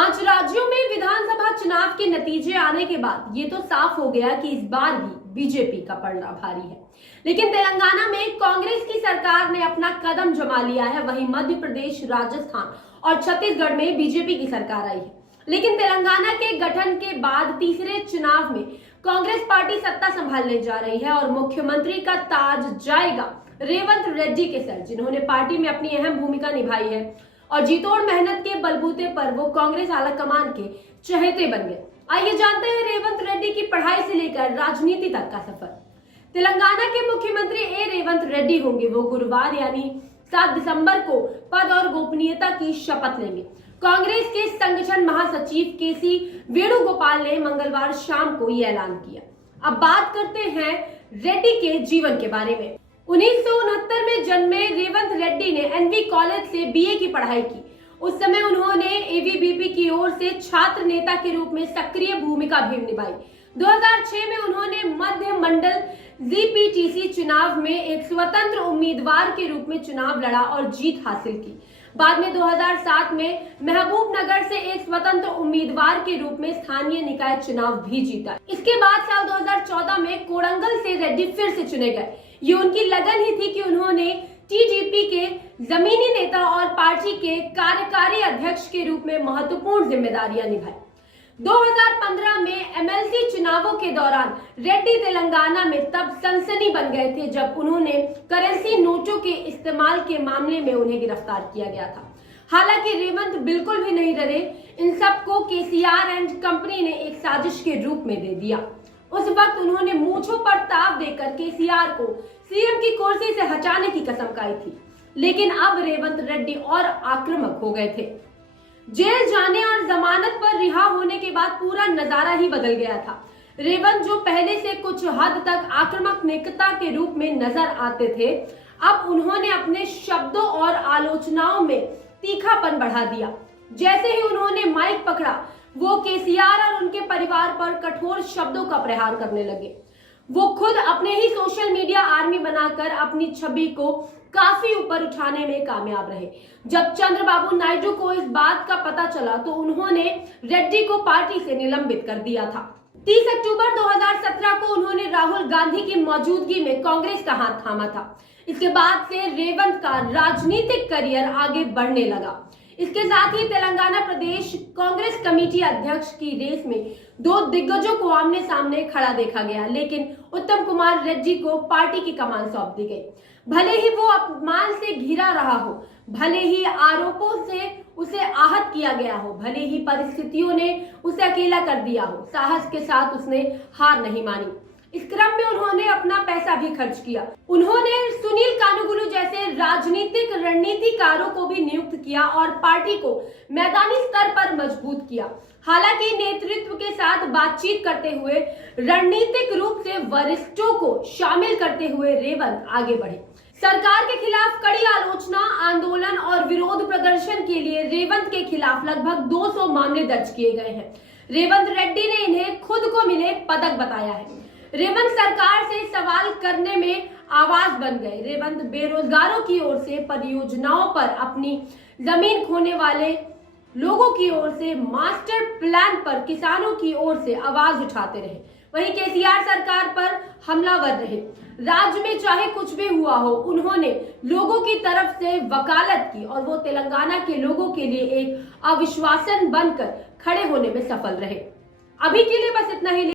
पांच राज्यों में विधानसभा चुनाव के नतीजे आने के बाद ये तो साफ हो गया कि इस बार भी बीजेपी का पलड़ा भारी है। लेकिन तेलंगाना में कांग्रेस की सरकार ने अपना कदम जमा लिया है। वहीं मध्य प्रदेश, राजस्थान और छत्तीसगढ़ में बीजेपी की सरकार आई है। लेकिन तेलंगाना के गठन के बाद तीसरे चुनाव में कांग्रेस पार्टी सत्ता संभालने जा रही है और मुख्यमंत्री का ताज जाएगा रेवंत रेड्डी के सर, जिन्होंने पार्टी में अपनी अहम भूमिका निभाई है और जीतोड़ मेहनत के बलबूते पर वो कांग्रेस आलाकमान के चहेते बन गए। आइए जानते हैं रेवंत रेड्डी की पढ़ाई से लेकर राजनीति तक का सफर। तेलंगाना के मुख्यमंत्री रेवंत रेड्डी होंगे। वो गुरुवार यानी 7 दिसंबर को पद और गोपनीयता की शपथ लेंगे। कांग्रेस के संगठन महासचिव केसी वेणुगोपाल ने मंगलवार शाम को यह ऐलान किया। अब बात करते हैं रेड्डी के जीवन के बारे में। 1969 में जन्मे रेवंत रेड्डी ने एनवी कॉलेज से बीए की पढ़ाई की। उस समय उन्होंने एबीवीपी की ओर से छात्र नेता के रूप में सक्रिय भूमिका भी निभाई। 2006 में उन्होंने मध्य मंडल जीपीटीसी चुनाव में एक स्वतंत्र उम्मीदवार के रूप में चुनाव लड़ा और जीत हासिल की। बाद में 2007 में महबूबनगर से एक स्वतंत्र उम्मीदवार के रूप में स्थानीय निकाय चुनाव भी जीता। इसके बाद साल 2014 में कोडंगल से रेड्डी फिर से चुने गए। ये उनकी लगन ही थी कि उन्होंने टीडीपी के जमीनी नेता और पार्टी के कार्यकारी अध्यक्ष के रूप में महत्वपूर्ण जिम्मेदारियां निभाई। 2015 में एमएलसी चुनावों के दौरान रेड्डी तेलंगाना में तब सनसनी बन गए थे जब उन्होंने करेंसी नोटों के इस्तेमाल के मामले में उन्हें गिरफ्तार किया गया था। हालांकि रेवंत बिल्कुल भी नहीं डरे। इन सबको केसीआर एंड कंपनी ने एक साजिश के रूप में दे दिया। उस वक्त उन्होंने मूंछों पर ताव देकर केसीआर को सीएम की कुर्सी से हटाने की कसम खाई थी। लेकिन अब रेवंत रेड्डी और आक्रामक हो गए थे। जेल जाने और जमानत पर रिहा होने के बाद पूरा नजारा ही बदल गया था। रेवंत जो पहले से कुछ हद तक आक्रामक नेता के रूप में नजर आते थे, अब उन्होंने अपने शब्दों और आलोचनाओं में तीखापन बढ़ा दिया। जैसे ही उन्होंने माइक पकड़ा, वो केसीआर और उनके परिवार पर कठोर शब्दों का प्रहार करने लगे। वो खुद अपने ही सोशल मीडिया आर्मी बनाकर अपनी छवि को काफी ऊपर उठाने में कामयाब रहे। जब चंद्रबाबू नायडू को इस बात का पता चला तो उन्होंने रेड्डी को पार्टी से निलंबित कर दिया था। 30 अक्टूबर 2017 को उन्होंने राहुल गांधी की मौजूदगी में कांग्रेस का हाथ थामा था। इसके बाद से रेवंत का राजनीतिक करियर आगे बढ़ने लगा। इसके साथ ही तेलंगाना प्रदेश कांग्रेस कमेटी अध्यक्ष की रेस में 2 दिग्गजों को आमने सामने खड़ा देखा गया, लेकिन उत्तम कुमार रेड्डी को पार्टी की कमान सौंप दी गई। भले ही वो अपमान से घिरा रहा हो, भले ही आरोपों से उसे आहत किया गया हो, भले ही परिस्थितियों ने उसे अकेला कर दिया हो, साहस के साथ उसने हार नहीं मानी। इस क्रम में उन्होंने अपना पैसा भी खर्च किया। उन्होंने सुनील कानुगुलू जैसे राजनीतिक रणनीतिकारों को भी नियुक्त किया और पार्टी को मैदानी स्तर पर मजबूत किया। हालांकि नेतृत्व के साथ बातचीत करते हुए रणनीतिक रूप से वरिष्ठों को शामिल करते हुए रेवंत आगे बढ़े। सरकार के खिलाफ कड़ी आलोचना, आंदोलन और विरोध प्रदर्शन के लिए रेवंत के खिलाफ लगभग 200 मामले दर्ज किए गए हैं। रेवंत रेड्डी ने इन्हें खुद को मिले पदक बताया है। रेवंत सरकार से सवाल करने में आवाज बन गए। रेवंत बेरोजगारों की ओर से, परियोजनाओं पर अपनी जमीन खोने वाले लोगों की ओर से, मास्टर प्लान पर किसानों की ओर से आवाज उठाते रहे। वहीं केसीआर सरकार पर हमलावर रहे। राज्य में चाहे कुछ भी हुआ हो, उन्होंने लोगों की तरफ से वकालत की और वो तेलंगाना के लोगों के लिए एक अविश्वासन बनकर खड़े होने में सफल रहे। अभी के लिए बस इतना ही।